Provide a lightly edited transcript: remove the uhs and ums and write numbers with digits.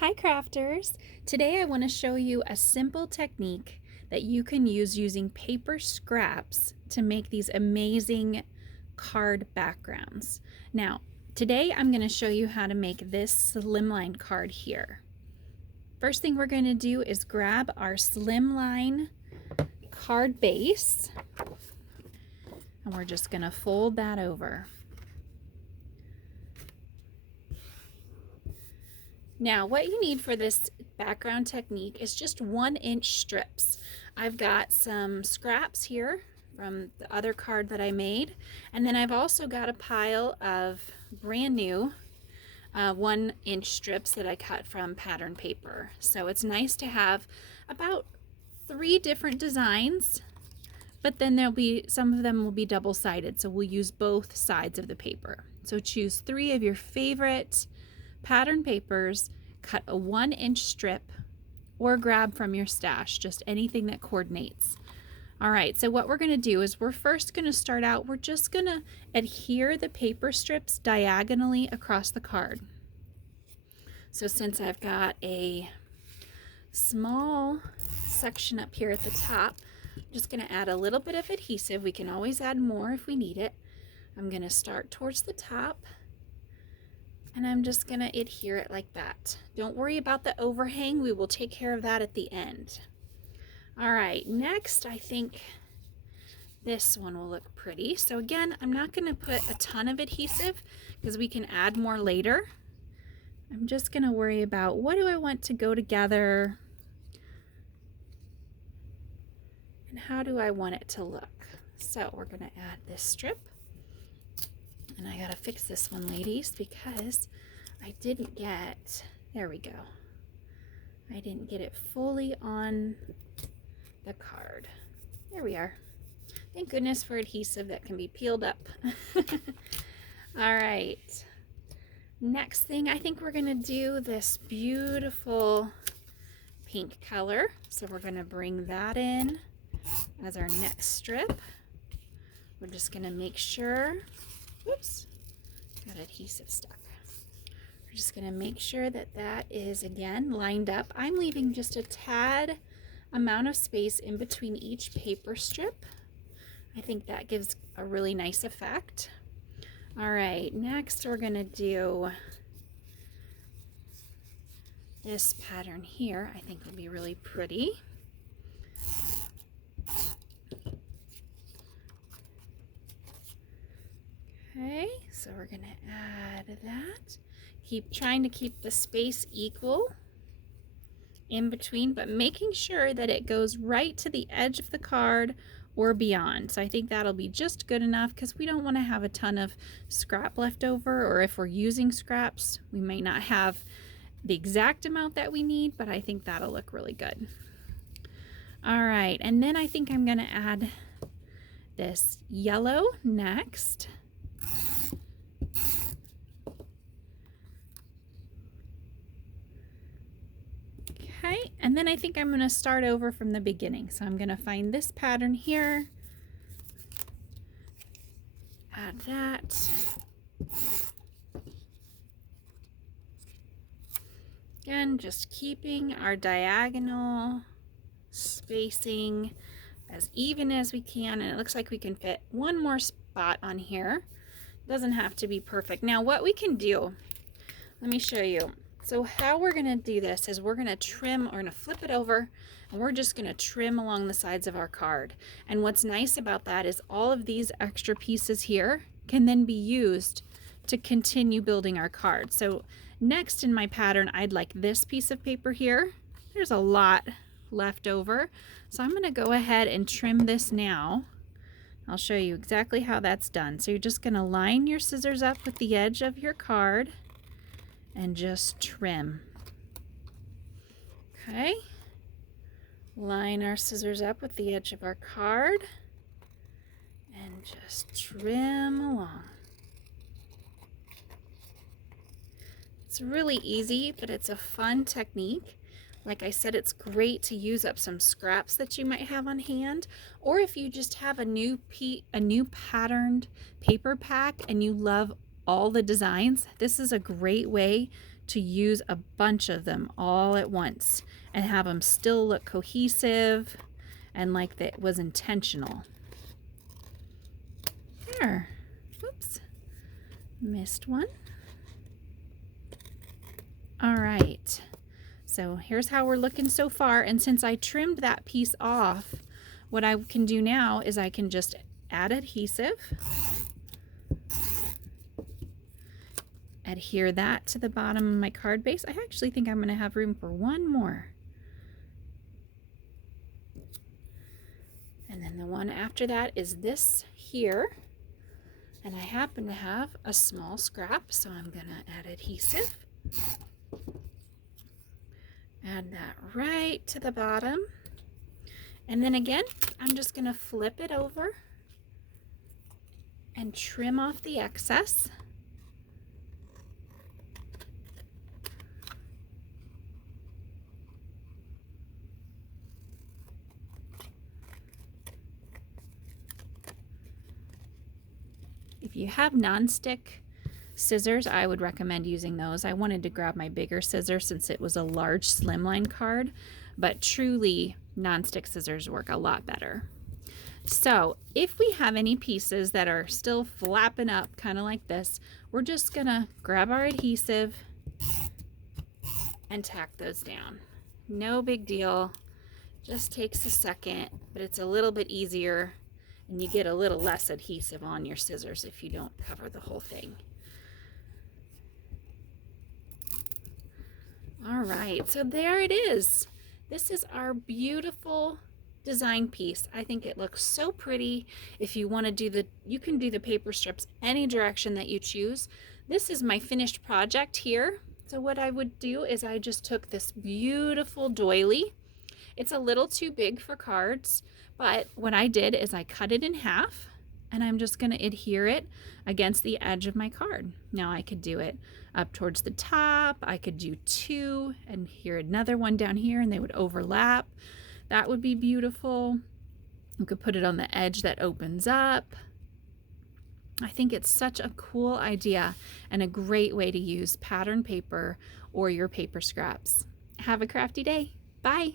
Hi crafters! Today I want to show you a simple technique that you can use using paper scraps to make these amazing card backgrounds. Now, today I'm going to show you how to make this slimline card here. First thing we're going to do is grab our slimline card base and we're just going to fold that over. Now, what you need for this background technique is just 1-inch strips. I've got some scraps here from the other card that I made, and then I've also got a pile of brand new 1-inch strips that I cut from pattern paper. So it's nice to have about 3 different designs, but then there'll be some of them will be double-sided, so we'll use both sides of the paper. So choose 3 of your favorite pattern papers, cut a 1-inch strip, or grab from your stash, just anything that coordinates. All right, so what we're going to do is we're first going to start out, we're just going to adhere the paper strips diagonally across the card. So since I've got a small section up here at the top, I'm just going to add a little bit of adhesive. We can always add more if we need it. I'm going to start towards the top, and I'm just going to adhere it like that. Don't worry about the overhang. We will take care of that at the end. All right, next I think this one will look pretty. So again, I'm not going to put a ton of adhesive because we can add more later. I'm just going to worry about what do I want to go together and how do I want it to look. So we're going to add this strip. And I gotta fix this one, ladies, because I didn't get, there we go. I didn't get it fully on the card. There we are. Thank goodness for adhesive that can be peeled up. All right. Next thing, I think we're gonna do this beautiful pink color. So we're gonna bring that in as our next strip. We're just gonna make sure, whoops, got adhesive stuck. We're just going to make sure that that is, again, lined up. I'm leaving just a tad amount of space in between each paper strip. I think that gives a really nice effect. All right, next we're going to do this pattern here. I think will be really pretty. Okay, so we're gonna add that. Keep trying to keep the space equal in between, but making sure that it goes right to the edge of the card or beyond. So I think that'll be just good enough because we don't want to have a ton of scrap left over, or if we're using scraps, we may not have the exact amount that we need, but I think that'll look really good. All right, and then I think I'm gonna add this yellow next. Okay, and then I think I'm going to start over from the beginning. So I'm going to find this pattern here, add that. Again, just keeping our diagonal spacing as even as we can, and it looks like we can fit one more spot on here. It doesn't have to be perfect. Now what we can do, let me show you. So how we're going to do this is we're going to trim, we're going to flip it over, and we're just going to trim along the sides of our card. And what's nice about that is all of these extra pieces here can then be used to continue building our card. So next in my pattern, I'd like this piece of paper here. There's a lot left over. So I'm going to go ahead and trim this now. I'll show you exactly how that's done. So you're just going to line your scissors up with the edge of your card and just trim. Okay, line our scissors up with the edge of our card and just trim along. It's really easy, but it's a fun technique. Like I said, it's great to use up some scraps that you might have on hand, or if you just have a new patterned paper pack and you love all the designs, this is a great way to use a bunch of them all at once and have them still look cohesive and like that was intentional. There. Oops. Missed one. All right. So here's how we're looking so far. And since I trimmed that piece off, what I can do now is I can just add adhesive, adhere that to the bottom of my card base. I actually think I'm going to have room for one more. And then the one after that is this here. And I happen to have a small scrap, so I'm going to add adhesive. Add that right to the bottom. And then again, I'm just going to flip it over and trim off the excess. If you have nonstick scissors, I would recommend using those. I wanted to grab my bigger scissors since it was a large slimline card, but truly nonstick scissors work a lot better. So if we have any pieces that are still flapping up kind of like this, we're just gonna grab our adhesive and tack those down. No big deal, just takes a second, but it's a little bit easier and you get a little less adhesive on your scissors if you don't cover the whole thing. All right, so there it is. This is our beautiful design piece. I think it looks so pretty. If you want to you can do the paper strips any direction that you choose. This is my finished project here. So what I would do is I just took this beautiful doily. It's a little too big for cards, but what I did is I cut it in half and I'm just going to adhere it against the edge of my card. Now I could do it up towards the top. I could do two and here another one down here and they would overlap. That would be beautiful. You could put it on the edge that opens up. I think it's such a cool idea and a great way to use pattern paper or your paper scraps. Have a crafty day. Bye.